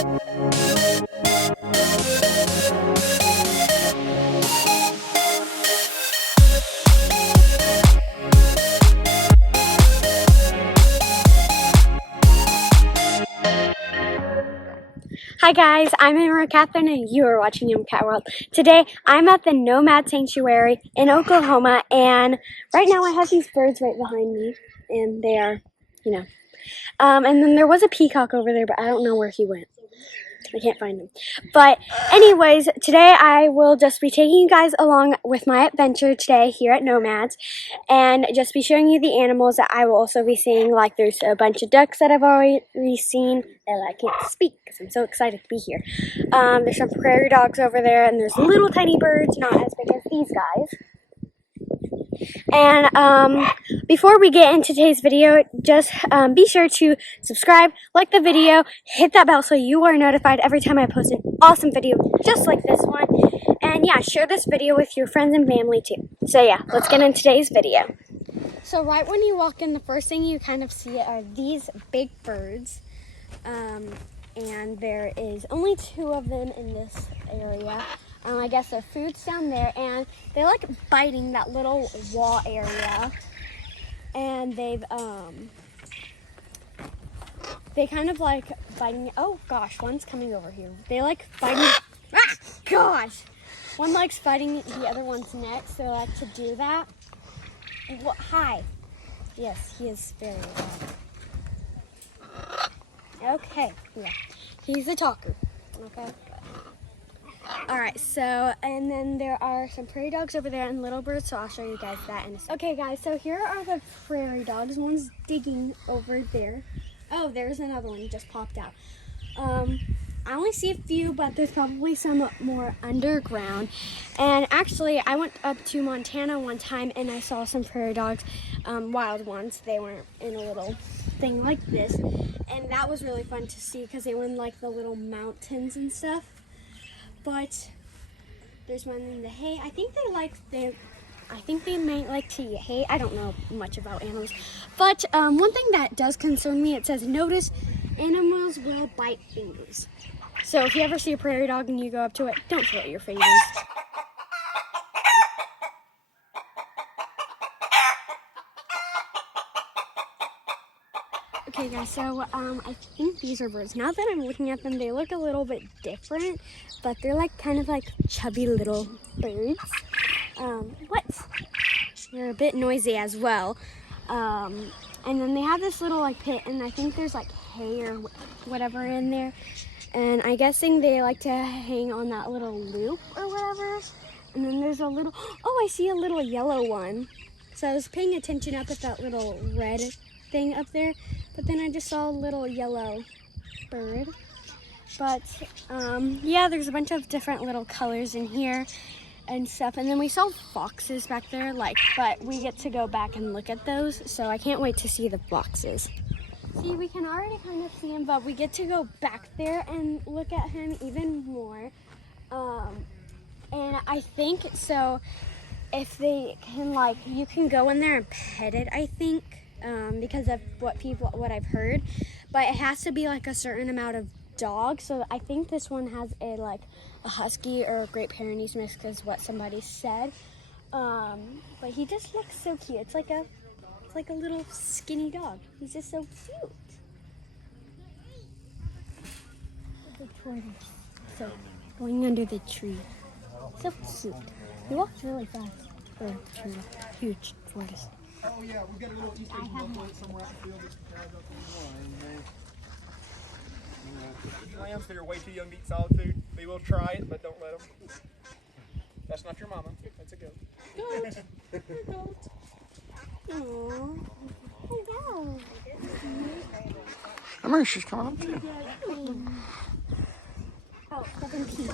Hi guys, I'm Emkat and you are watching Emkat World. Today I'm at the Nomad Sanctuary in Oklahoma, and right now I have these birds right behind me, and they are, and then there was a peacock over there, but I don't know where he went. I can't find him. But anyways, today I will just be taking you guys along with my adventure today here at Nomads, and just be showing you the animals that I will also be seeing. Like, there's a bunch of ducks that I've already seen, and I can't speak because I'm so excited to be here. There's some prairie dogs over there, and there's little tiny birds, not as big as these guys. And before we get into today's video, just be sure to subscribe, like the video, hit that bell so you are notified every time I post an awesome video just like this one. And yeah, share this video with your friends and family too. So yeah, let's get into today's video. So right when you walk in, the first thing you kind of see are these big birds. And there is only 2 of them in this area. I guess their food's down there, and they like biting that little wall area. And they kind of like biting. Oh gosh, one's coming over here. They like biting. Ah, gosh, one likes biting the other one's neck, so they like to do that. What? Hi. Yes, he is very loud. Okay, yeah, he's a talker. Okay. Alright, so, and then there are some prairie dogs over there and little birds, so I'll show you guys that in a second. Okay guys, so here are the prairie dogs. One's digging over there. Oh, there's another one just popped out. I only see a few, but there's probably some more underground. And actually, I went up to Montana one time and I saw some prairie dogs, wild ones. They weren't in a little thing like this. And that was really fun to see because they were in like the little mountains and stuff. But there's one in the hay. I think they might like to eat hay. I don't know much about animals. But one thing that does concern me, it says, notice animals will bite fingers. So if you ever see a prairie dog and you go up to it, don't throw your fingers. Okay guys, so I think these are birds. Now that I'm looking at them, they look a little bit different, but they're like kind of like chubby little birds. What? They're a bit noisy as well. And then they have this little like pit, and I think there's like hay or whatever in there. And I'm guessing they like to hang on that little loop or whatever. And then there's a little, oh, I see a little yellow one. So I was paying attention up at that little red thing up there, but then I just saw a little yellow bird. But yeah, there's a bunch of different little colors in here and stuff. And then we saw foxes back there, but we get to go back and look at those, so I can't wait to see the foxes. See, we can already kind of see him, but we get to go back there and look at him even more. And I think so if they can, like, you can go in there and pet it, I think. Because of what I've heard, but it has to be like a certain amount of dogs. So I think this one has a husky or a Great Pyrenees mix, is what somebody said. But he just looks so cute. It's like a little skinny dog. He's just so cute. The tortoise. So going under the tree. So cute. He walks really fast for a tree. Huge tortoise. Oh yeah, we got a little Eastern buffalo somewhere out in the field that's tied up in the line. Lambs that are way too young to eat solid food. They will try it, but don't let them. That's not your mama. That's a goat. Goat. Aww. Hello. I remember she's coming up too. Oh, 17.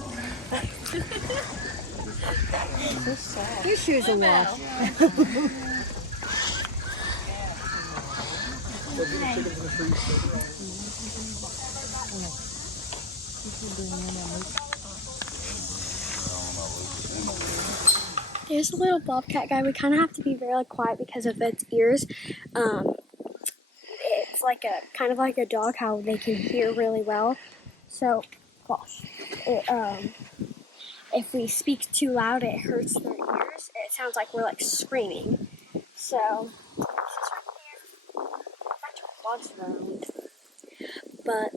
So soft. Your shoes are washed. There's a little bobcat guy. We kind of have to be very quiet because of its ears. It's like kind of like a dog, how they can hear really well. So, gosh, if we speak too loud, it hurts their ears. It sounds like we're like screaming. So, she's right here. A bunch of bugs around. But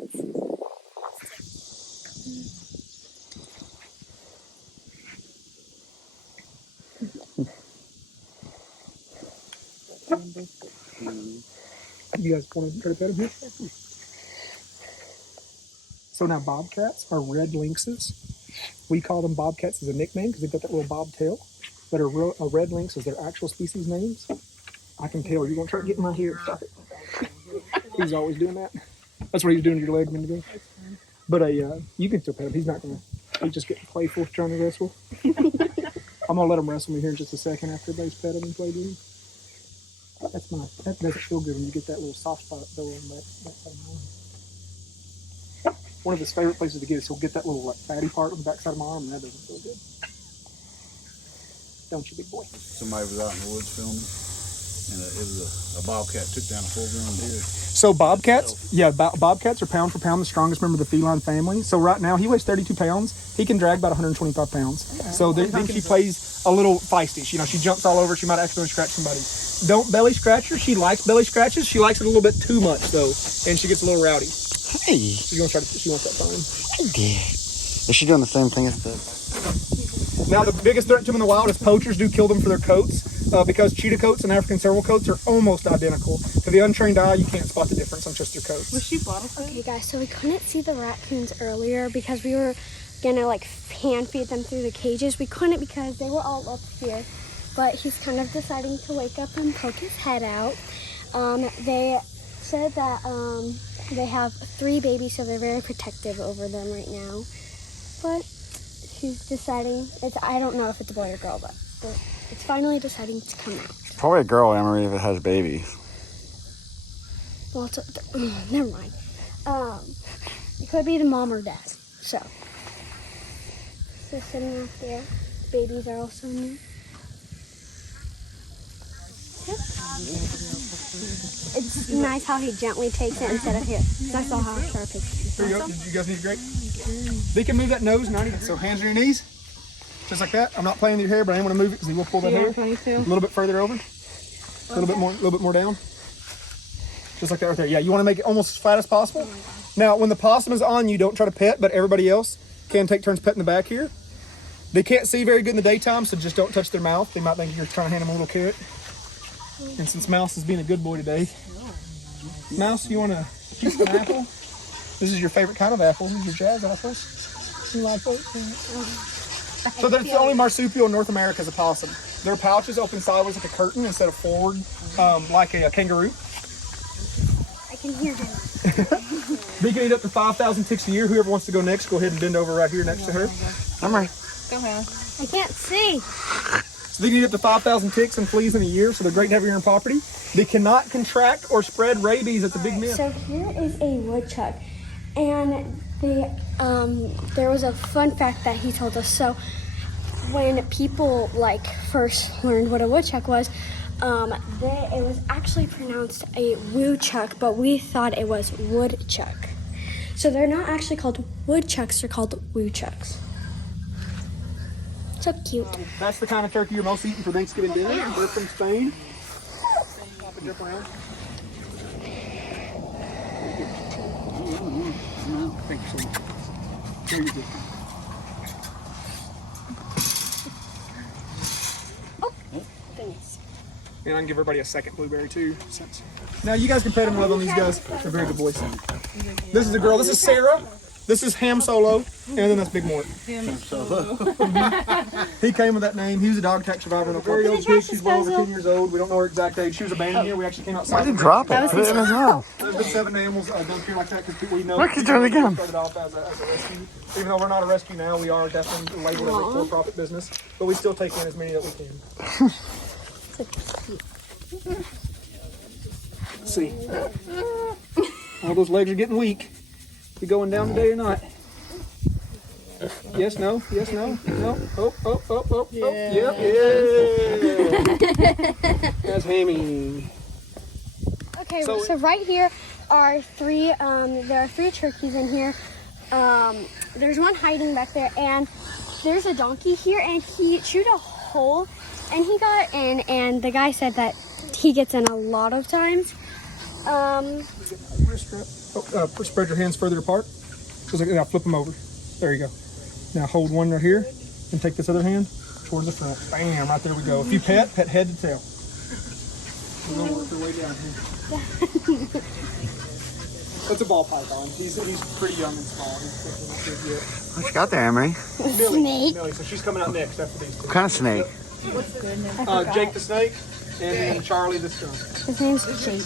you guys want to try to pet him here? So now Bobcats are red lynxes. We call them Bobcats as a nickname because they've got that little bob tail. But a red lynx is their actual species names. I can tell. You're going to try to get in my hair. Stop it. He's always doing that. That's what he was doing to your leg a minute ago. But you can still pet him. He's not going to. He's just getting playful trying to wrestle. I'm going to let him wrestle me here in just a second after everybody's pet him and played with him. That doesn't feel good when you get that little soft spot though on that side of my arm. One of his favorite places to get is he'll get that little like fatty part on the back side of my arm, and that doesn't feel good. Don't you, big boy? Somebody was out in the woods filming, and it was a bobcat took down a full-grown deer. So Bobcats, Bobcats are pound for pound the strongest member of the feline family. So right now he weighs 32 pounds. He can drag about 125 pounds. So then she plays a little feisty. You know, she jumps all over. She might accidentally scratch somebody. Don't belly scratch her. She likes belly scratches. She likes it a little bit too much though, and she gets a little rowdy. Hey. She's gonna try to. She wants that time. I did. Is she doing the same thing as the... Now the biggest threat to them in the wild is poachers do kill them for their coats because cheetah coats and African serval coats are almost identical. To the untrained eye, you can't spot the difference on just their coats. Was she bottle fed? okay, guys, so we couldn't see the raccoons earlier because we were gonna like hand feed them through the cages. We couldn't because they were all up here. But he's kind of deciding to wake up and poke his head out. They said that they have 3 babies, so they're very protective over them right now. But she's deciding, I don't know if it's a boy or girl, but it's finally deciding to come out. Probably a girl, Emery, if it has babies. Well, never mind. It could be the mom or dad. So sitting out there. Babies are also in there. It's nice how he gently takes it instead of here. I saw how sharp it is. Here you go. Did you guys need a grape? They can move that nose 90. So hands on your knees, just like that. I'm not playing with your hair, but I am going to move it because he will pull that hair. A little bit further over. A little bit more down. Just like that right there. Yeah, you want to make it almost as flat as possible. Now, when the possum is on you, don't try to pet, but everybody else can take turns petting the back here. They can't see very good in the daytime, so just don't touch their mouth. They might think you're trying to hand them a little carrot. And since Mouse is being a good boy today, Mouse, you want to piece of an apple? This is your favorite kind of apple. These are jazz apples. You like those? So that's the only marsupial in North America is a possum. Their pouches open sideways like a curtain instead of forward like a kangaroo. I can hear him. They can eat up to 5,000 ticks a year. Whoever wants to go next, go ahead and bend over right here next to her. Emery. Go ahead. I can't see. So they can eat up to 5,000 ticks and fleas in a year, so they're great to have here on property. They cannot contract or spread rabies. That's a big myth. So here is a woodchuck, and there was a fun fact that he told us. So when people like first learned what a woodchuck was, it was actually pronounced a woodchuck, but we thought it was woodchuck. So they're not actually called woodchucks; they're called woodchucks. So cute. That's the kind of turkey you're most eating for Thanksgiving dinner. We're from Spain. Jump around. Thank you so much. Here you go. Oh, thanks. And I can give everybody a second blueberry too. Now you guys can pet and love on these guys. They're very good boys. This is a girl. This is Sarah. This is Ham Solo, and then that's Big Mort. Ham Solo. He came with that name. He was a dog attack survivor in a very old pig. She's well over 10 years old. We don't know her exact age. She was abandoned here. We actually came outside. Why did you drop it? Put it in his mouth. There's been 7 animals done here like that because we know. Look, he's doing it again. Started off as a rescue. Even though we're not a rescue now, we are definitely labeled as a for-profit business. But we still take in as many that we can. Let's see. All those legs are getting weak. We going down today or not? Yes, no, yes, no, no. Oh, oh, oh, oh, oh. Yep, yeah. That's Hammy. Okay, so right here are 3. There are 3 turkeys in here. there's one hiding back there, and there's a donkey here, and he chewed a hole, and he got in, and the guy said that he gets in a lot of times. Wrist strap. Oh, spread your hands further apart. Just like, now flip them over. There you go. Now hold one right here, and take this other hand towards the front. Bam! Right there we go. If you pet head to tail. We're gonna work our way down here. That's a ball python. He's pretty young and small. What you got there, Emery? Snake. Millie, so she's coming out next after these two. What kind of snake? Jake the snake, and then Charlie the skunk. His name's Jake.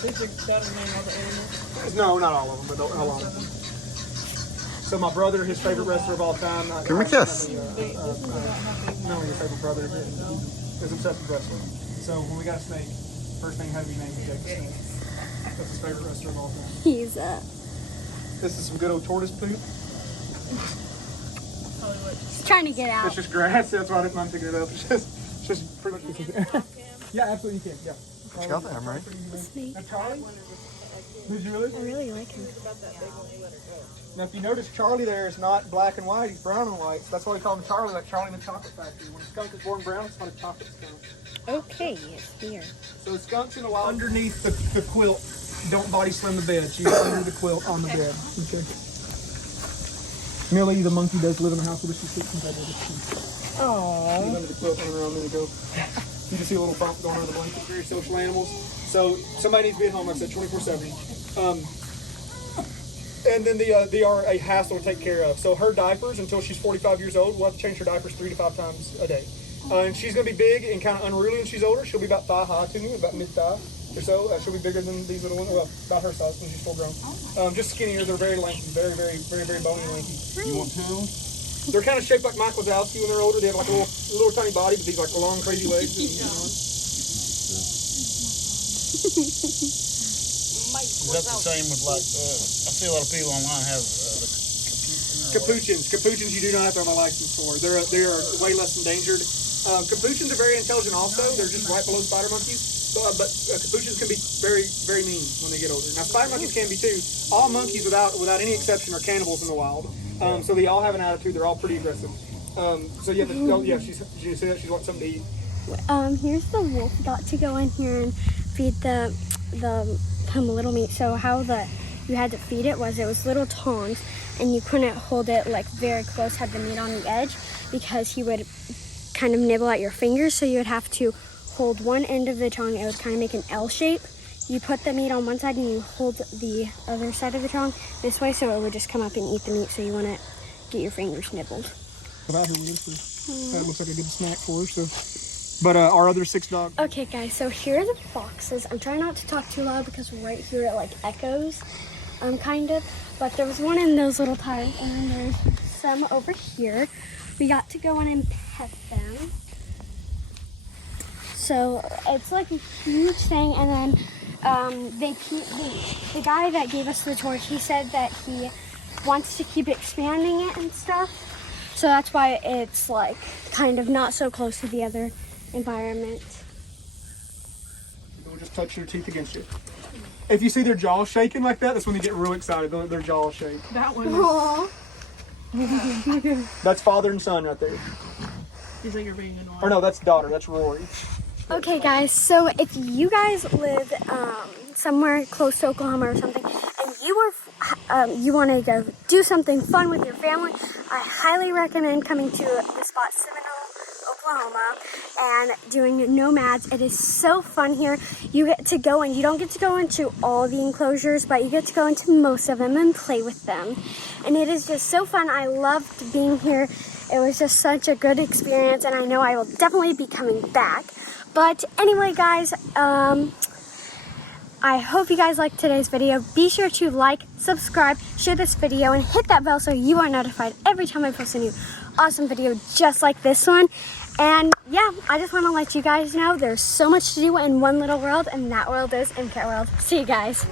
No, not all of them, but a lot of them. So my brother, his favorite wrestler of all time. Give me a kiss. Millie, your favorite brother, is obsessed with wrestling. So when we got a snake, first thing had to be named Jake the snake. That's his favorite wrestler of all time. He's This is some good old tortoise poop. he's trying to get out. It's just grass. That's why I didn't mind picking it up. It's just pretty much. Yeah, absolutely you can. Yeah. What you got there, Emery? Snake. Now, Charlie? Did you really? I really like him. Now, if you notice, Charlie there is not black and white. He's brown and white. So that's why we call him Charlie, like Charlie in the Chocolate Factory. When a skunk is born brown, it's not a chocolate skunk. Okay, it's here. So skunks in the wild, underneath the quilt, don't body slam the bed. She's under the quilt on the bed. Okay. Millie, the monkey, does live in the house with us. She sleeps in bed with us. Aww. She's under the quilt on her own. There you go. You can see a little bump going under the blanket. Very social animals. So somebody needs to be at home, like I said, 24/7. And then they are a hassle to take care of. So her diapers, until she's 45 years old, we'll have to change her diapers 3 to 5 times a day. And she's going to be big and kind of unruly when she's older. She'll be about thigh high to me, about mid-thigh or so. She'll be bigger than these little ones. Well, about her size when she's full grown. Just skinnier. They're very lanky, very, very, very, very bony and lanky. You want two? They're kind of shaped like Mike Wazowski when they're older. They have like a little tiny body, but these like long, crazy legs. And, Is that the same with like, I see a lot of people online have the Capuchins. Capuchins you do not have to have a license for. They are way less endangered. Capuchins are very intelligent also. They're just right below spider monkeys. But capuchins can be very, very mean when they get older. Now spider monkeys can be too. All monkeys without any exception are cannibals in the wild. So they all have an attitude. They're all pretty aggressive. So yeah, she said that she wants something to eat. Here's the wolf. Got to go in here and feed the little meat. So how you had to feed it was little tongs, and you couldn't hold it like very close, had the meat on the edge, because he would kind of nibble at your fingers. So you would have to hold one end of the tongue. It would kind of make an L shape. You put the meat on one side and you hold the other side of the tongue this way, so it would just come up and eat the meat. So you want to get your fingers nibbled. That looks like a good snack for her. So, but our other 6 dogs. Okay, guys. So here are the boxes. I'm trying not to talk too loud because right here it like echoes, kind of. But there was one in those little piles, and then there's some over here. We got to go in and pet them. So it's like a huge thing, and then the guy that gave us the tour, he said that he wants to keep expanding it and stuff. So that's why it's like kind of not so close to the other environment. They'll just touch their teeth against you. If you see their jaws shaking like that, that's when they get real excited. Their jaws shake. That one. That's father and son right there. He's like, you're being annoying. Or no, that's daughter. That's Rory. Okay, guys, so if you guys live somewhere close to Oklahoma or something, and you want to go do something fun with your family, I highly recommend coming to the spot Seminole, Oklahoma, and doing Nomads. It is so fun here. You get to go, and you don't get to go into all the enclosures, but you get to go into most of them and play with them. And it is just so fun. I loved being here. It was just such a good experience, and I know I will definitely be coming back. But anyway, guys, I hope you guys liked today's video. Be sure to like, subscribe, share this video, and hit that bell so you are notified every time I post a new awesome video just like this one. And yeah, I just want to let you guys know there's so much to do in one little world, and that world is Emkat World. See you guys.